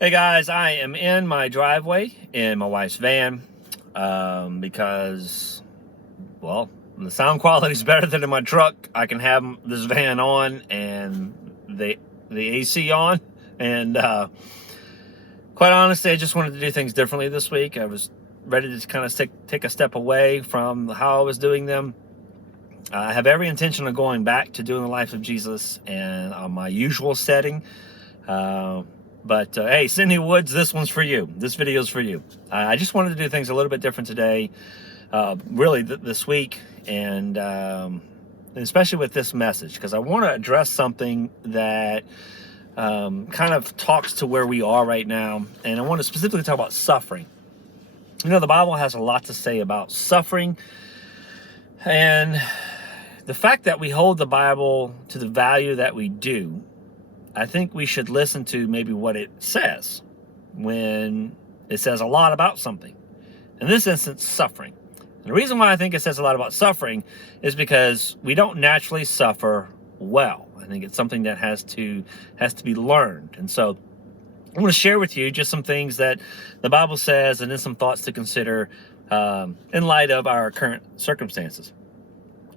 Hey guys, I am in my driveway in my wife's van because, well, the sound quality is better than in my truck. I can have this van on and the AC on, and quite honestly, I just wanted to do things differently this week. I was ready to kind of take a step away from how I was doing them. I have every intention of going back to doing the life of Jesus and on my usual setting. But hey, Cindy Woods, this one's for you. This video's for you. I just wanted to do things a little bit different today, really this week, and especially with this message, because I want to address something that kind of talks to where we are right now, and I want to specifically talk about suffering. You know, the Bible has a lot to say about suffering, and the fact that we hold the Bible to the value that we do, I think we should listen to maybe what it says when it says a lot about something. In this instance, suffering. And the reason why I think it says a lot about suffering is because we don't naturally suffer well. I think it's something that has to be learned. And so I want to share with you just some things that the Bible says and then some thoughts to consider in light of our current circumstances.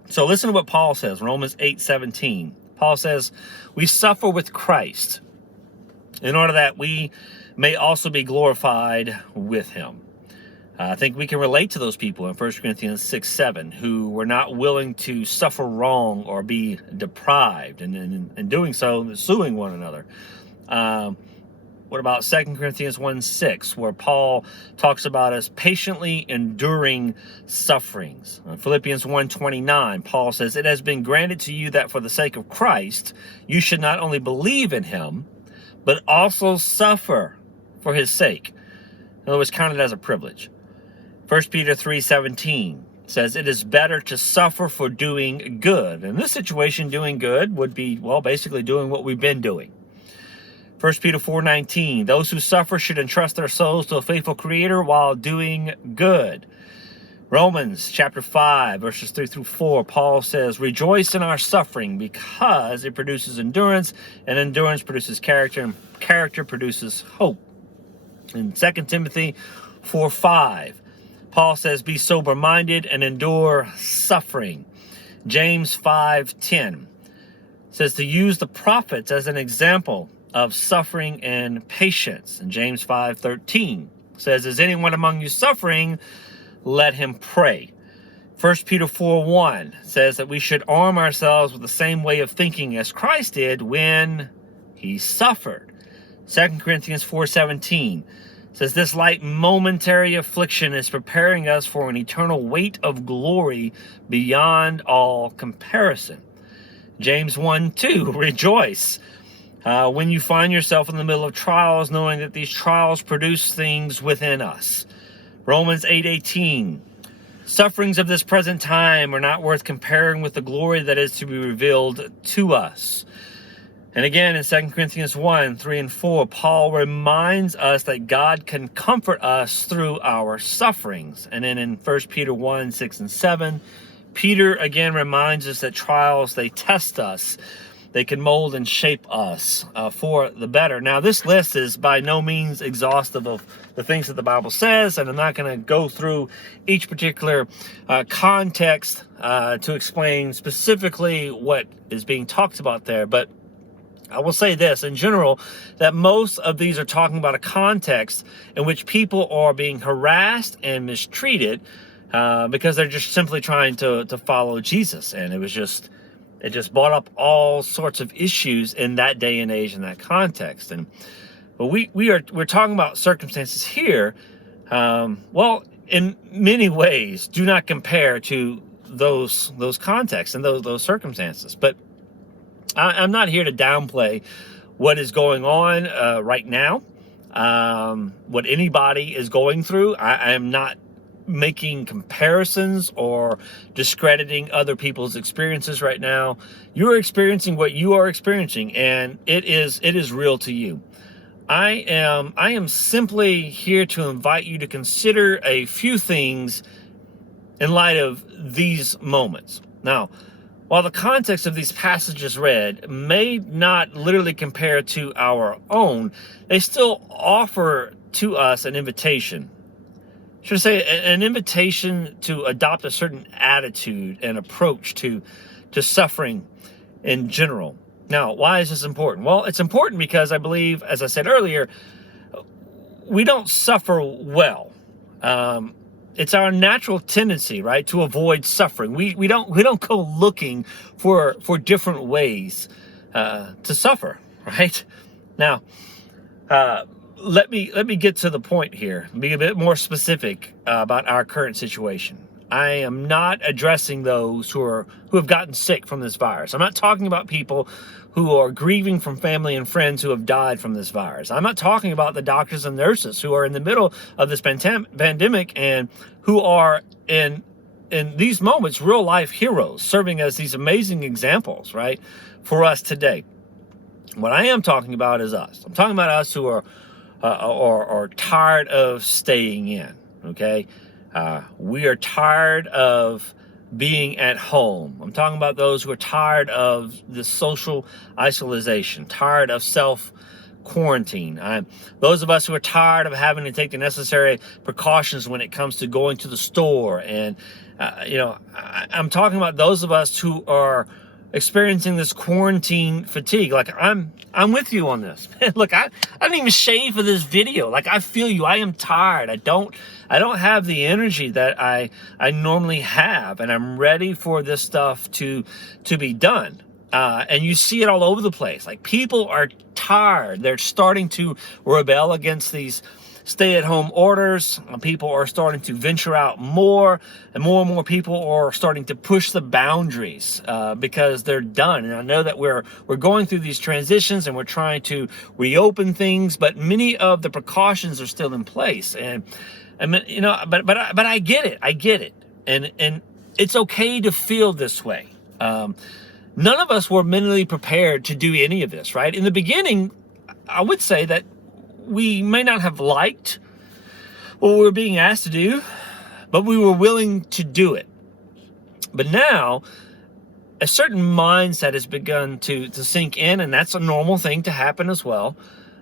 So listen to what Paul says, Romans 8:17. Paul says, we suffer with Christ in order that we may also be glorified with him. I think we can relate to those people in 1 Corinthians 6:7 who were not willing to suffer wrong or be deprived, and in doing so, suing one another. What about 2 Corinthians 1:6, where Paul talks about us patiently enduring sufferings? Philippians 1:29, Paul says, it has been granted to you that for the sake of Christ, you should not only believe in him, but also suffer for his sake. In other words, counted as a privilege. 1 Peter 3:17 says, it is better to suffer for doing good. In this situation, doing good would be, well, basically doing what we've been doing. 1 Peter 4:19, those who suffer should entrust their souls to a faithful Creator while doing good. Romans chapter 5, verses 3 through 4, Paul says, rejoice in our suffering because it produces endurance, and endurance produces character, and character produces hope. In 2 Timothy 4:5, Paul says, be sober-minded and endure suffering. James 5:10 says to use the prophets as an example of suffering and patience. And James 5:13 says, is anyone among you suffering? Let him pray. 1 Peter 4:1 says that we should arm ourselves with the same way of thinking as Christ did when he suffered. 2 Corinthians 4:17 says this light momentary affliction is preparing us for an eternal weight of glory beyond all comparison. James 1:2, rejoice when you find yourself in the middle of trials, knowing that these trials produce things within us. Romans 8:18, sufferings of this present time are not worth comparing with the glory that is to be revealed to us. And again, in 2 Corinthians 1:3 and 4, Paul reminds us that God can comfort us through our sufferings. And then in 1 Peter 1:6 and 7, Peter again reminds us that trials, they test us. They can mold and shape us for the better. Now, this list is by no means exhaustive of the things that the Bible says, and I'm not going to go through each particular context to explain specifically what is being talked about there. But I will say this, in general, that most of these are talking about a context in which people are being harassed and mistreated because they're just simply trying to follow Jesus. And it just brought up all sorts of issues in that day and age in that context. And we're talking about circumstances here, well, in many ways do not compare to those contexts and those circumstances. But I'm not here to downplay what is going on right now, what anybody is going through. I am not making comparisons or discrediting other people's experiences right now. You're experiencing what you are experiencing, and it is real to you. I am simply here to invite you to consider a few things in light of these moments. Now, While the context of these passages read may not literally compare to our own, they still offer to us an invitation. Should I say an invitation to adopt a certain attitude and approach to suffering in general. Now, why is this important? Well, it's important because I believe, as I said earlier, we don't suffer well. It's our natural tendency, right, to avoid suffering. We don't go looking for different ways to suffer, right? Now, let me get to the point here. Be a bit more specific about our current situation. I am not addressing those who have gotten sick from this virus. I'm not talking about people who are grieving from family and friends who have died from this virus. I'm not talking about the doctors and nurses who are in the middle of this pandemic and who are in these moments real life heroes, serving as these amazing examples, right, for us today. What I am talking about is us. I'm talking about us who are tired of staying in. Okay, we are tired of being at home. I'm talking about those who are tired of the social isolation, tired of self-quarantine. Those of us who are tired of having to take the necessary precautions when it comes to going to the store. And, I'm talking about those of us who are experiencing this quarantine fatigue. Like, I'm with you on this. Look, I didn't even shave for this video. Like, I feel you. I am tired. I don't have the energy that I normally have, and I'm ready for this stuff to be done. And you see it all over the place. Like, people are tired. They're starting to rebel against these stay-at-home orders. People are starting to venture out more, and more people are starting to push the boundaries because they're done. And I know that we're going through these transitions and we're trying to reopen things, but many of the precautions are still in place. And but I get it, and it's okay to feel this way. None of us were mentally prepared to do any of this, right? In the beginning, I would say that we may not have liked what we were being asked to do, but we were willing to do it. But now, a certain mindset has begun to sink in, and that's a normal thing to happen as well.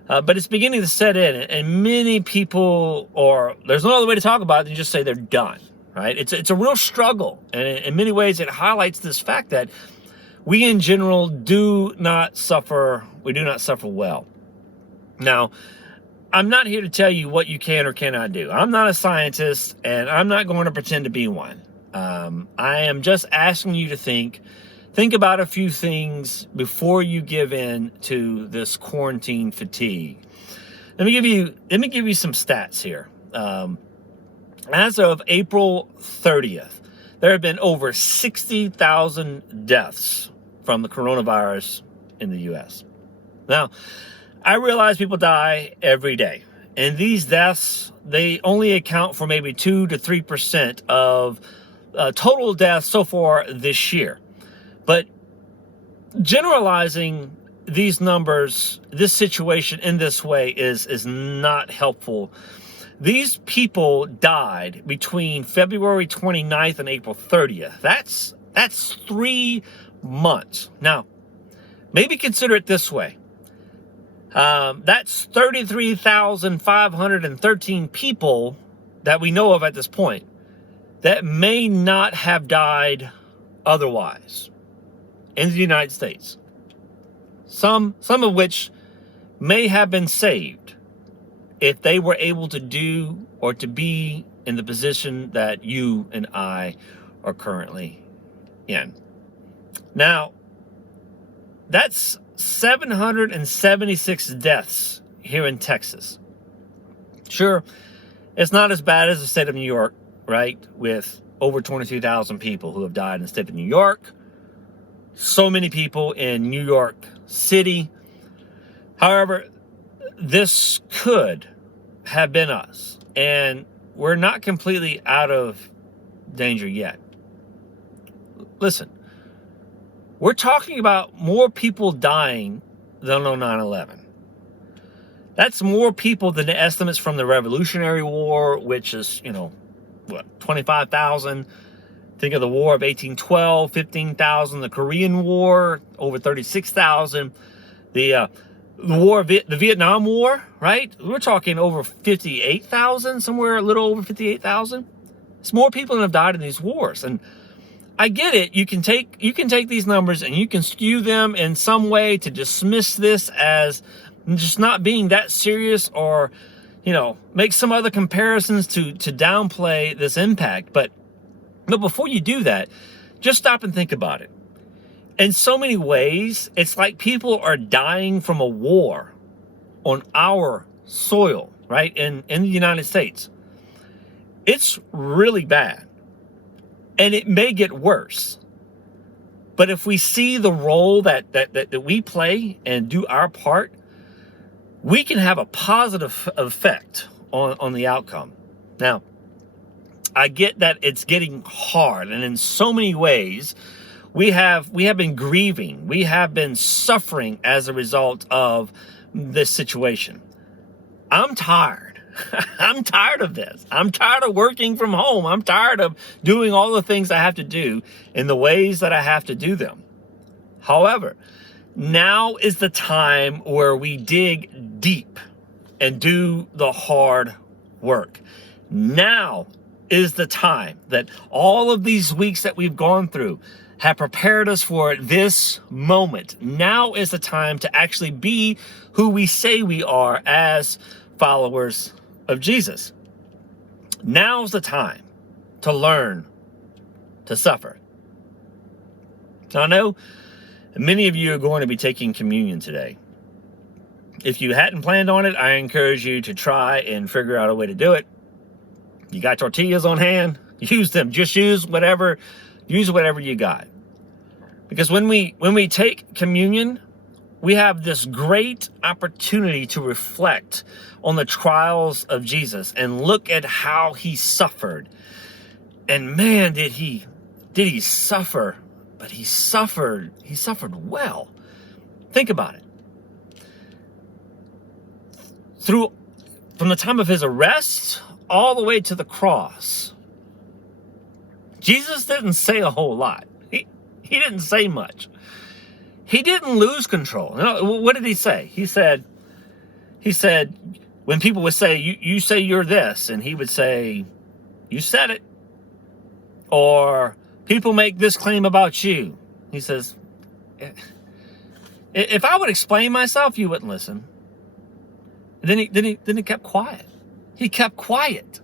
But it's beginning to set in, and many people, or there's no other way to talk about it than just say they're done, right? It's a real struggle, and in many ways it highlights this fact that we in general do not suffer well. Now, I'm not here to tell you what you can or cannot do. I'm not a scientist, and I'm not going to pretend to be one. I am just asking you to think about a few things before you give in to this quarantine fatigue. Let me give you some stats here. As of April 30th, there have been over 60,000 deaths from the coronavirus in the U.S. Now, I realize people die every day, and these deaths, they only account for maybe 2 to 3% of total deaths so far this year. But generalizing these numbers, this situation in this way is not helpful. These people died between February 29th and April 30th. That's 3 months. Now, maybe consider it this way. That's 33,513 people that we know of at this point that may not have died otherwise in the United States. Some of which may have been saved if they were able to do or to be in the position that you and I are currently in. Now, that's 776 deaths here in Texas. Sure, it's not as bad as the state of New York, right? With over 22,000 people who have died in the state of New York. So many people in New York City. However, this could have been us, and we're not completely out of danger yet. Listen, we're talking about more people dying than on 9/11. That's more people than the estimates from the Revolutionary War, which is, 25,000. Think of the War of 1812, 15,000. The Korean War, over 36,000. The Vietnam War, right? We're talking over 58,000, somewhere a little over 58,000. It's more people that have died in these wars. And I get it. You can take these numbers and you can skew them in some way to dismiss this as just not being that serious, or, make some other comparisons to downplay this impact. But before you do that, just stop and think about it. In so many ways, it's like people are dying from a war on our soil, right? In the United States. It's really bad. And it may get worse. But if we see the role that we play and do our part, we can have a positive effect on the outcome. Now, I get that it's getting hard, and in so many ways, we have been grieving. We have been suffering as a result of this situation. I'm tired. I'm tired of this. I'm tired of working from home. I'm tired of doing all the things I have to do in the ways that I have to do them. However, now is the time where we dig deep and do the hard work. Now is the time that all of these weeks that we've gone through have prepared us for this moment. Now is the time to actually be who we say we are as followers of Jesus. Now's the time to learn to suffer. Now, I know many of you are going to be taking communion today. If you hadn't planned on it, I encourage you to try and figure out a way to do it. You got tortillas on hand, use them. Just use whatever you got. Because when we take communion, we have this great opportunity to reflect on the trials of Jesus and look at how he suffered. And man, did he suffer, but he suffered well. Think about it. From the time of his arrest all the way to the cross, Jesus didn't say a whole lot. He didn't say much. He didn't lose control. What did he say? He said, when people would say, you say you're this, and he would say, you said it. Or people make this claim about you. He says, if I would explain myself, you wouldn't listen. Then he kept quiet. He kept quiet.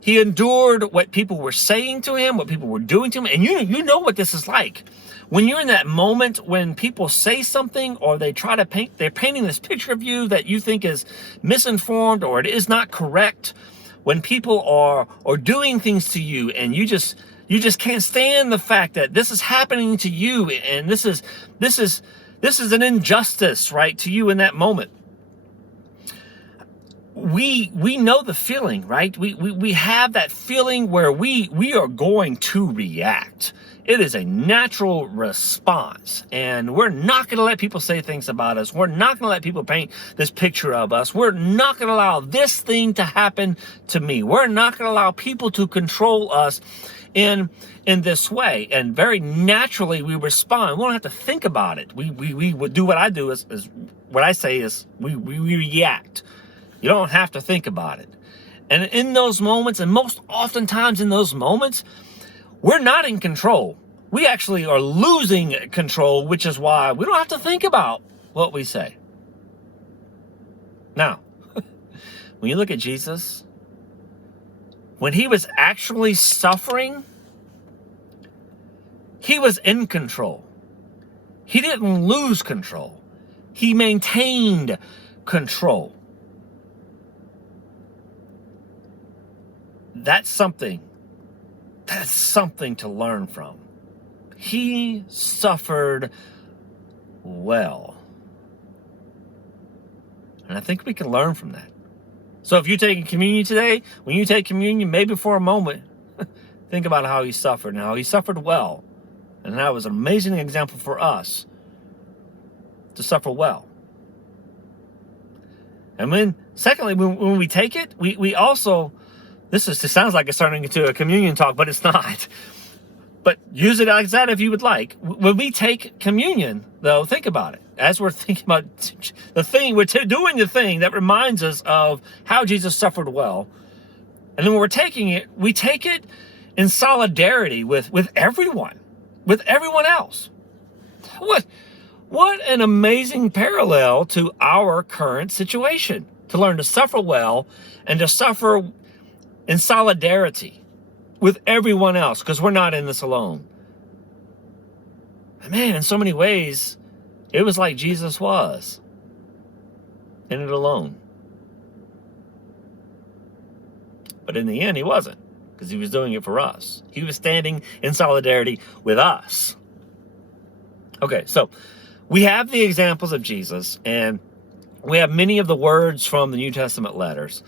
He endured what people were saying to him, what people were doing to him. And you know what this is like. When you're in that moment when people say something, or they try to they're painting this picture of you that you think is misinformed or it is not correct. When people are doing things to you, and you just can't stand the fact that this is happening to you, and this is an injustice, right, to you in that moment. We know the feeling, right? We have that feeling where we are going to react. It is a natural response, and we're not going to let people say things about us. We're not going to let people paint this picture of us. We're not going to allow this thing to happen to me. We're not going to allow people to control us in this way. And very naturally we respond. We don't have to think about it. We would do what I do is what I say is we react. You don't have to think about it. And in those moments, and most oftentimes in those moments, we're not in control. We actually are losing control, which is why we don't have to think about what we say. Now, when you look at Jesus, when he was actually suffering, he was in control. He didn't lose control. He maintained control. That's something to learn from. He suffered well. And I think we can learn from that. So if you're taking communion today, when you take communion, maybe for a moment, think about how he suffered and how he suffered well. And that was an amazing example for us to suffer well. And then, secondly, when we take it, we also, this sounds like it's turning into a communion talk, but it's not. But use it like that if you would like. When we take communion, though, think about it. As we're thinking about the thing, doing the thing that reminds us of how Jesus suffered well. And then when we're taking it, we take it in solidarity with everyone else. What an amazing parallel to our current situation. To learn to suffer well and to suffer in solidarity with everyone else, because we're not in this alone. And man, in so many ways, it was like Jesus was in it alone. But in the end, he wasn't, because he was doing it for us. He was standing in solidarity with us. Okay, so we have the examples of Jesus, and we have many of the words from the New Testament letters.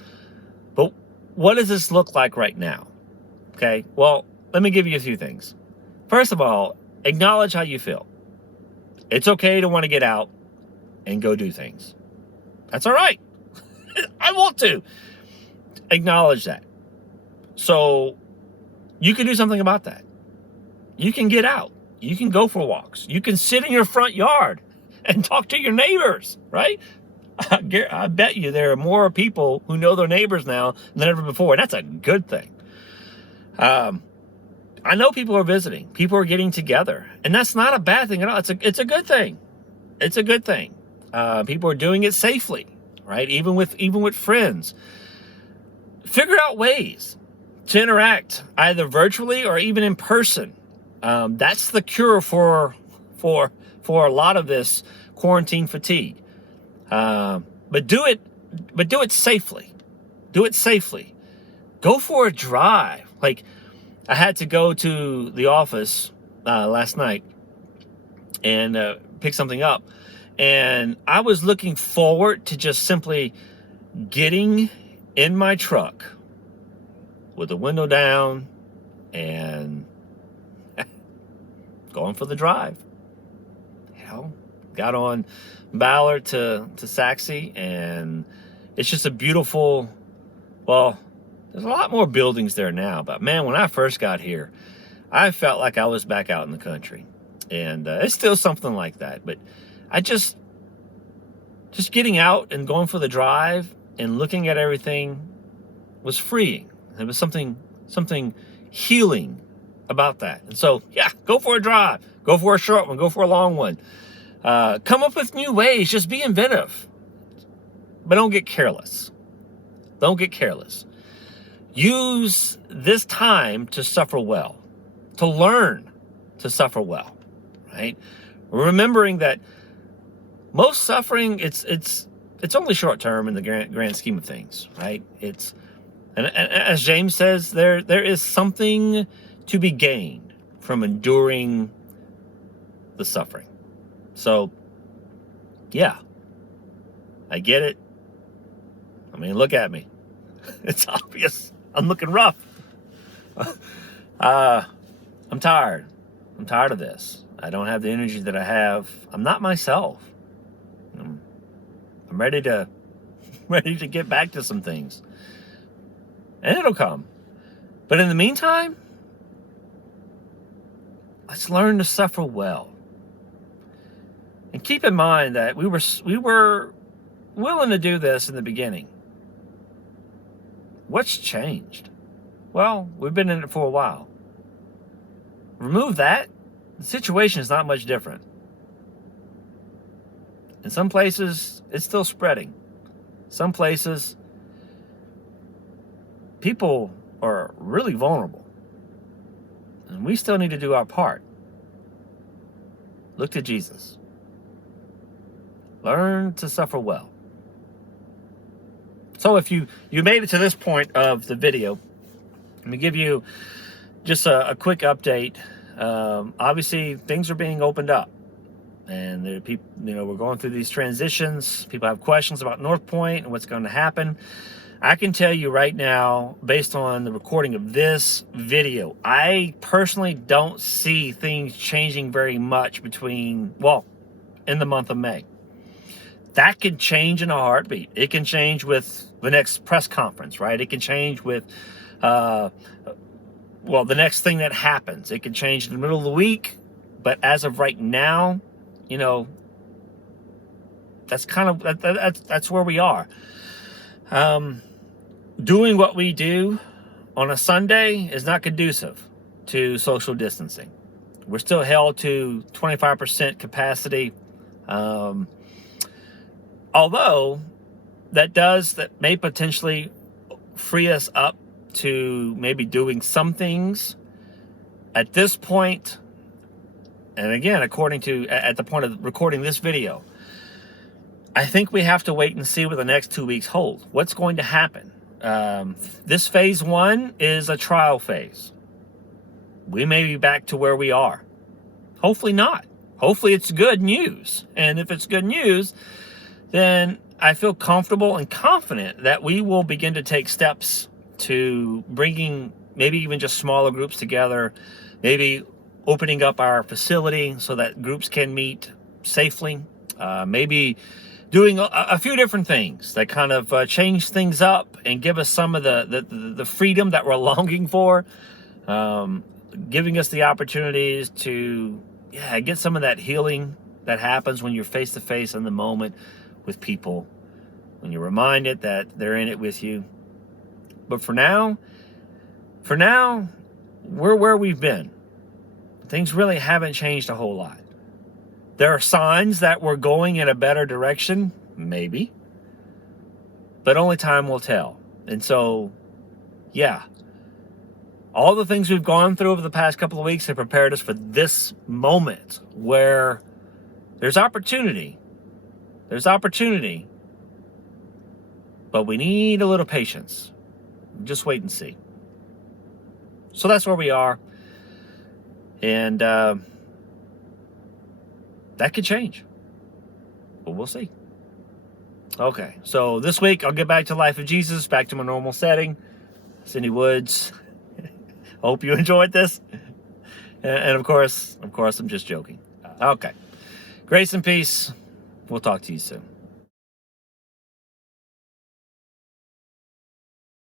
But what does this look like right now? Okay, well, let me give you a few things. First of all, acknowledge how you feel. It's okay to want to get out and go do things. That's all right. I want to. Acknowledge that. So you can do something about that. You can get out. You can go for walks. You can sit in your front yard and talk to your neighbors, right? I bet you there are more people who know their neighbors now than ever before. And that's a good thing. I know people are visiting. People are getting together. And that's not a bad thing at all. It's a good thing. It's a good thing. People are doing it safely, right? Even with friends. Figure out ways to interact either virtually or even in person. That's the cure for a lot of this quarantine fatigue. But do it safely. Do it safely. Go for a drive. Like, I had to go to the office last night and pick something up, and I was looking forward to just simply getting in my truck with the window down and going for the drive. You know, got on Ballard to Saxe, and it's just a beautiful, well, there's a lot more buildings there now, but man, when I first got here, I felt like I was back out in the country. And it's still something like that, but I just getting out and going for the drive and looking at everything was freeing. There was something healing about that. And so, yeah, go for a drive, go for a short one, go for a long one. Come up with new ways, just be inventive, but don't get careless. Don't get careless. Use this time to suffer well, to learn to suffer well, right? Remembering that most suffering, it's only short term in the grand scheme of things, right? And as James says, there is something to be gained from enduring the suffering. So, yeah, I get it. I mean, look at me. It's obvious. I'm looking rough. I'm tired. I'm tired of this. I don't have the energy that I have. I'm not myself. I'm ready to get back to some things. And it'll come. But in the meantime, let's learn to suffer well. And keep in mind that we were willing to do this in the beginning. What's changed? Well, we've been in it for a while. Remove that, the situation is not much different. In some places, it's still spreading. Some places, people are really vulnerable. And we still need to do our part. Look to Jesus. Learn to suffer well. So if you made it to this point of the video, let me give you just a quick update. Obviously, things are being opened up. And there are people, we're going through these transitions. People have questions about North Point and what's going to happen. I can tell you right now, based on the recording of this video, I personally don't see things changing very much in the month of May. That can change in a heartbeat. It can change with the next press conference, right? It can change with well, the next thing that happens. It can change in the middle of the week, but as of right now, you know, that's kind of that's where we are. Doing what we do on a Sunday is not conducive to social distancing. We're still held to 25% capacity. Although that may potentially free us up to maybe doing some things at this point. And again, at the point of recording this video, I think we have to wait and see what the next 2 weeks hold. What's going to happen? This phase 1 is a trial phase. We may be back to where we are. Hopefully not. Hopefully it's good news. And if it's good news, then I feel comfortable and confident that we will begin to take steps to bringing maybe even just smaller groups together, maybe opening up our facility so that groups can meet safely, maybe doing a few different things that kind of change things up and give us some of the freedom that we're longing for, giving us the opportunities to get some of that healing that happens when you're face to face in the moment with people, when you're reminded that they're in it with you. But for now, we're where we've been. Things really haven't changed a whole lot. There are signs that we're going in a better direction, maybe, but only time will tell. And so, all the things we've gone through over the past couple of weeks have prepared us for this moment where there's opportunity. There's opportunity, but we need a little patience. Just wait and see. So that's where we are. And that could change, but we'll see. Okay, so this week I'll get back to Life of Jesus, back to my normal setting. Cindy Woods. Hope you enjoyed this. And of course, I'm just joking. Okay. Grace and peace. We'll talk to you soon.